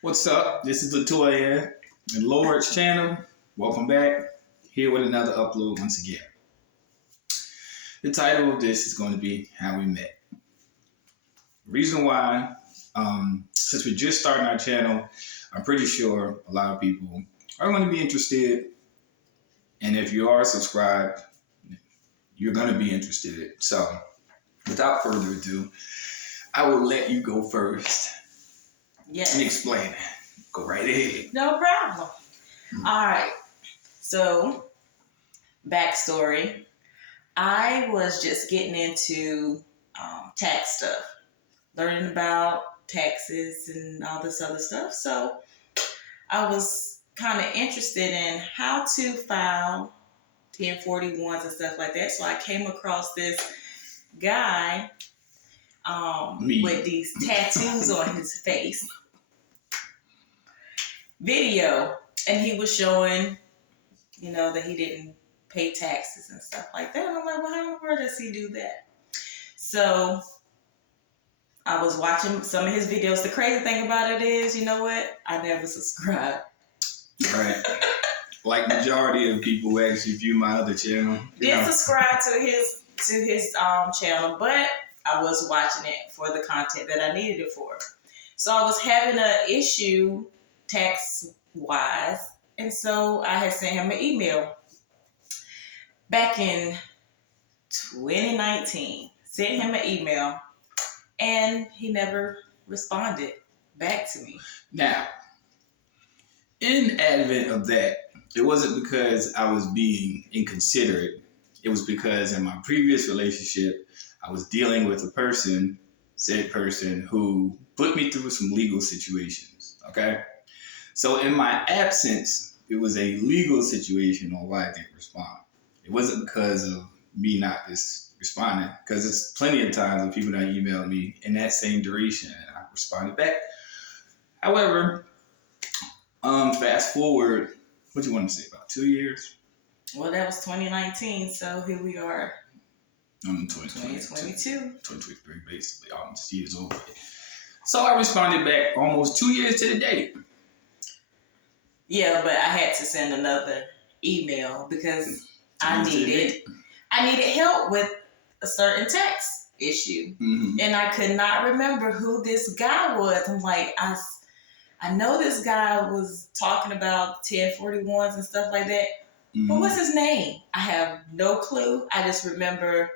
What's up? This is Latoya and Lord's channel. Welcome back. Here with another upload once again. The title of this is going to be How We Met. Reason why, since we're just starting our channel, I'm pretty sure a lot of people are going to be interested. And if you are subscribed, you're going to be interested. So without further ado, I will let you go first. Yes. And explain it. Go right ahead. No problem. All right. So, backstory. I was just getting into tax stuff, learning about taxes and all this other stuff. So, I was kind of interested in how to file 1041s and stuff like that. So, I came across this guy with these tattoos on his face. Video, and he was showing, that he didn't pay taxes and stuff like that. And I'm like, well, how in the world does he do that? So I was watching some of his videos. The crazy thing about it is, you know what? I never subscribed. Right. Like majority of people who actually view my other channel. Did subscribe to his channel, but I was watching it for the content that I needed it for. So I was having an issue tax-wise, and so I had sent him an email back in 2019. Sent him an email, and he never responded back to me. Now, in advent of that, it wasn't because I was being inconsiderate. It was because in my previous relationship, I was dealing with said person who put me through some legal situations, okay? So in my absence, it was a legal situation on why I didn't respond. It wasn't because of me not just responding, because it's plenty of times when people don't email me in that same duration and I responded back. However, fast forward, what do you want to say, about 2 years? Well, that was 2019, so here we are. 2022. 2023, basically, almost years over. So I responded back almost 2 years to the date. Yeah, but I had to send another email because I needed help with a certain tax issue. Mm-hmm. And I could not remember who this guy was. I'm like, I know this guy was talking about 1041s and stuff like that. Mm-hmm. But what's his name? I have no clue. I just remember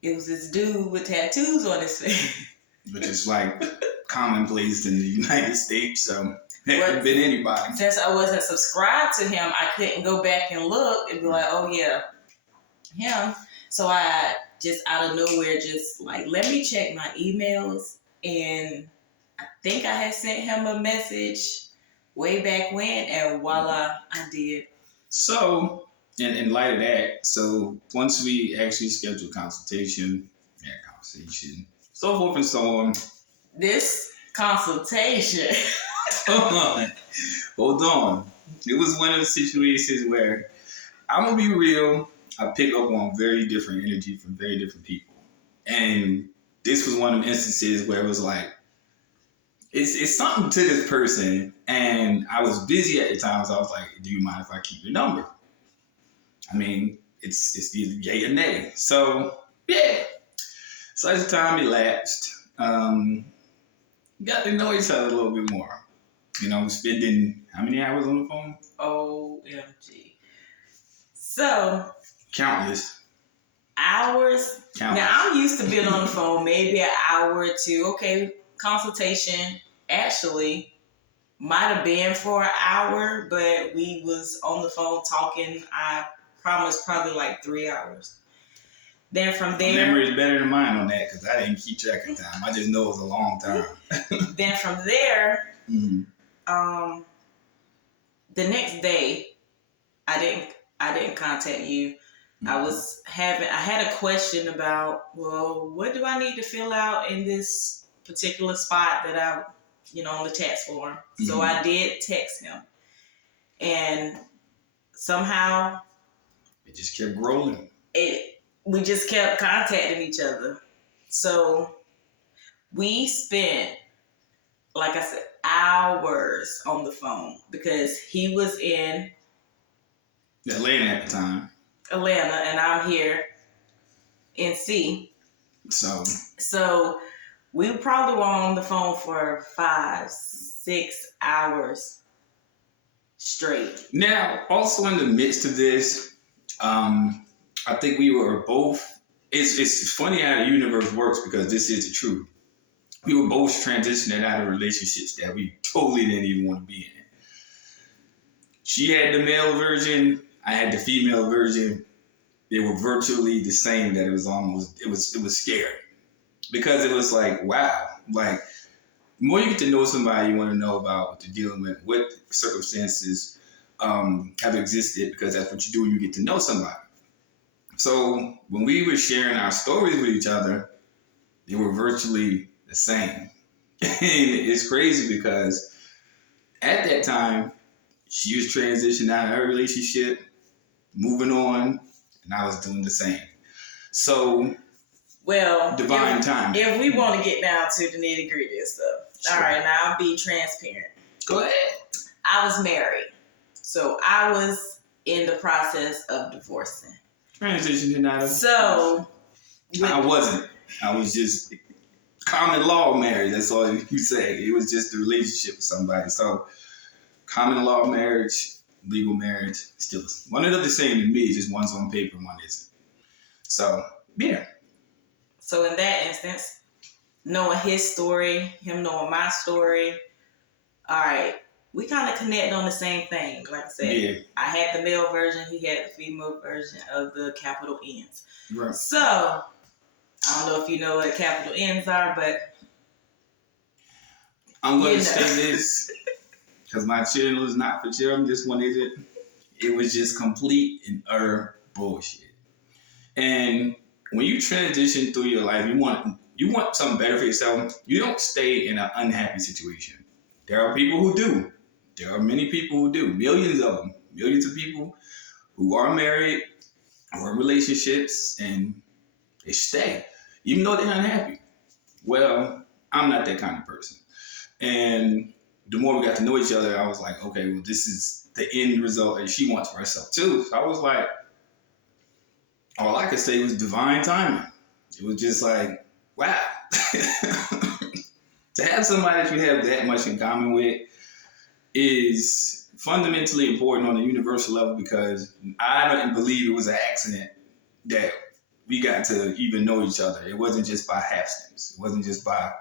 it was this dude with tattoos on his face. Which is like commonplace in the United States, so it could have been anybody. Since I wasn't subscribed to him, I couldn't go back and look and be like, oh yeah, him. So I just out of nowhere, just like, let me check my emails. And I think I had sent him a message way back when, and voila, I did. So, in light of that, so once we actually scheduled conversation, so forth and so on. This consultation. Hold on. It was one of the situations where I'm going to be real. I pick up on very different energy from very different people. And this was one of the instances where it was like, it's something to this person. And I was busy at the time, so I was like, do you mind if I keep your number? I mean, it's either yay or nay. So, yeah. So as time elapsed, got to know each other a little bit more. Spending how many hours on the phone? OMG. So. Countless. Hours. Countless. Now, I'm used to being on the phone maybe an hour or two. Okay, consultation actually might have been for an hour, but we was on the phone talking, I promise, probably like 3 hours. Then from there... My memory is better than mine on that because I didn't keep track of time. I just know it was a long time. Then from there, mm-hmm. The next day, I didn't contact you. Mm-hmm. I had a question about, well, what do I need to fill out in this particular spot that I, on the tax form? Mm-hmm. So I did text him. And somehow... it just kept rolling. We just kept contacting each other. So we spent, like I said, hours on the phone because he was in Atlanta at the time. Atlanta and I'm here in C. So we probably were on the phone for 5-6 hours straight. Now, also in the midst of this, I think we were both. It's funny how the universe works because this is the truth. We were both transitioning out of relationships that we totally didn't even want to be in. She had the male version, I had the female version. They were virtually the same. That it was scary because it was like, wow, like the more you get to know somebody, you want to know about what they're dealing with, what circumstances have existed, because that's what you do when you get to know somebody. So when we were sharing our stories with each other, they were virtually the same. And it's crazy because at that time, she was transitioning out of her relationship, moving on, and I was doing the same. So, well, divine timing. If we want to get down to the nitty gritty and stuff, all right, now I'll be transparent. Go ahead. I was married, so I was in the process of divorcing. Transitioning out of. So, I wasn't. I was just common law married. That's all you say. It was just a relationship with somebody. So, common law marriage, legal marriage, still one of the same to me. Just one's on paper, one isn't. So, yeah. So in that instance, knowing his story, him knowing my story, all right, we kind of connect on the same thing. Like I said, yeah. I had the male version, he had the female version of the capital N's. Right. So, I don't know if you know what capital N's are, but I'm going to say this because my channel is not for children. This one isn't. It was just complete and utter bullshit. And when you transition through your life, you want something better for yourself. You don't stay in an unhappy situation. There are people who do. There are many people who do. Millions of them. Millions of people who are married or in relationships and they stay, even though they're unhappy. Well, I'm not that kind of person. And the more we got to know each other, I was like, okay, well, this is the end result that she wants for herself too. So I was like, all I could say was divine timing. It was just like, wow. To have somebody that you have that much in common with is fundamentally important on a universal level because I don't believe it was an accident that we got to even know each other. It wasn't just by happenstance. It wasn't just by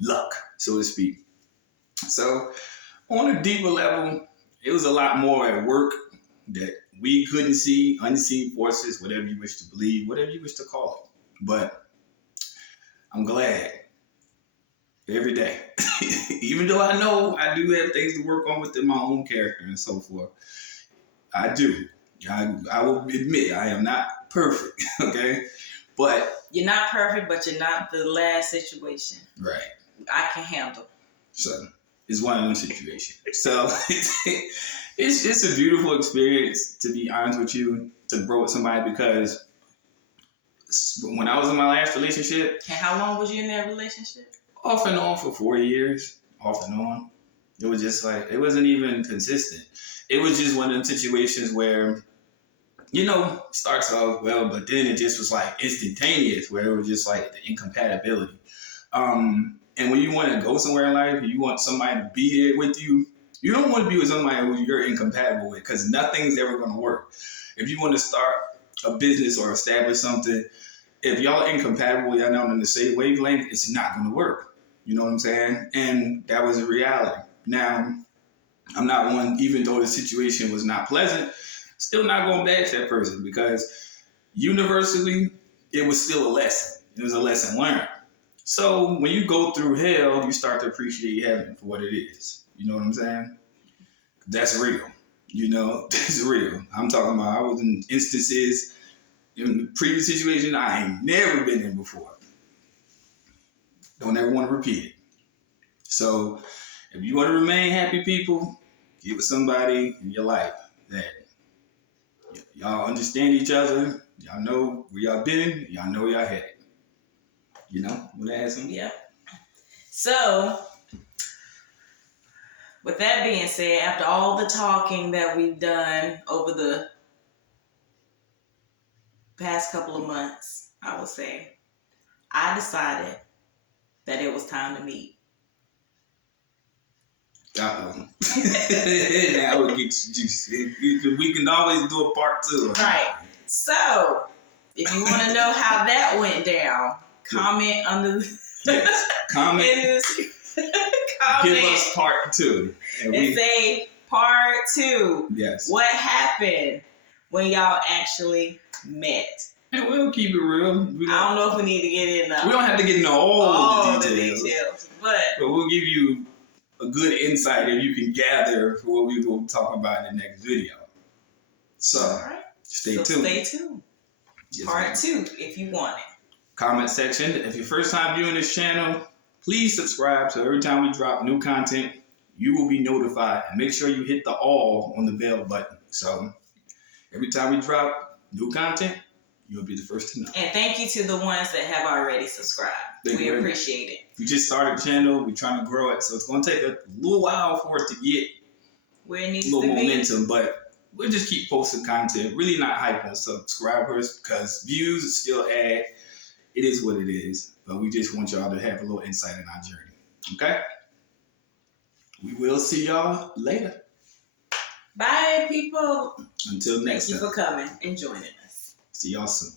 luck, so to speak. So on a deeper level, it was a lot more at work that we couldn't see, unseen forces, whatever you wish to believe, whatever you wish to call it. But I'm glad every day. Even though I know I do have things to work on within my own character and so forth, I do. I will admit I am not perfect, okay? But you're not perfect, but you're not the last situation. Right. I can handle. So it's one of them situations. So it's a beautiful experience, to be honest with you, to grow with somebody because when I was in my last relationship. And how long was you in that relationship? Off and on for 4 years. Off and on. It was just like, it wasn't even consistent. It was just one of them situations where, starts off well, but then it just was like instantaneous, where it was just like the incompatibility. And when you want to go somewhere in life, you want somebody to be there with you. You don't want to be with somebody who you're incompatible with because nothing's ever going to work. If you want to start a business or establish something, if y'all are incompatible, y'all not on the same wavelength, it's not going to work. You know what I'm saying? And that was a reality. Now, I'm not one, even though the situation was not pleasant, still not going back to that person because universally, it was still a lesson. It was a lesson learned. So when you go through hell, you start to appreciate heaven for what it is. You know what I'm saying? That's real. That's real. I'm talking about I was in instances in the previous situation I ain't never been in before. Don't ever want to repeat it. So if you want to remain happy people, get with somebody in your life that y'all understand each other, y'all know where y'all been, y'all know where y'all headed. Want to add something? Yeah. So, with that being said, after all the talking that we've done over the past couple of months, I would say, I decided that it was time to meet. Now we get juicy. We can always do a part 2. Right. So, if you want to know how that went down, comment under the yes. Comment. Comment. Give us part 2. And say part 2. Yes. What happened when y'all actually met? And we'll keep it real. I don't know if we need to get in. We don't have to get into all the the details, but we'll give you a good insight and you can gather for what we will talk about in the next video. So, all right. Stay tuned. Stay tuned. Yes, part 2 if you want it. Comment section. If you're first time viewing this channel, please subscribe so every time we drop new content, you will be notified. And make sure you hit the all on the bell button. So every time we drop new content, you'll be the first to know. And thank you to the ones that have already subscribed. We appreciate it. We just started the channel. We're trying to grow it. So it's going to take a little while for it to get where it needs a little to momentum. Be. But we'll just keep posting content. Really not hyping subscribers because views still add. It is what it is. But we just want y'all to have a little insight in our journey. Okay? We will see y'all later. Bye, people. Until next time. Thank you for coming and joining us. See y'all soon.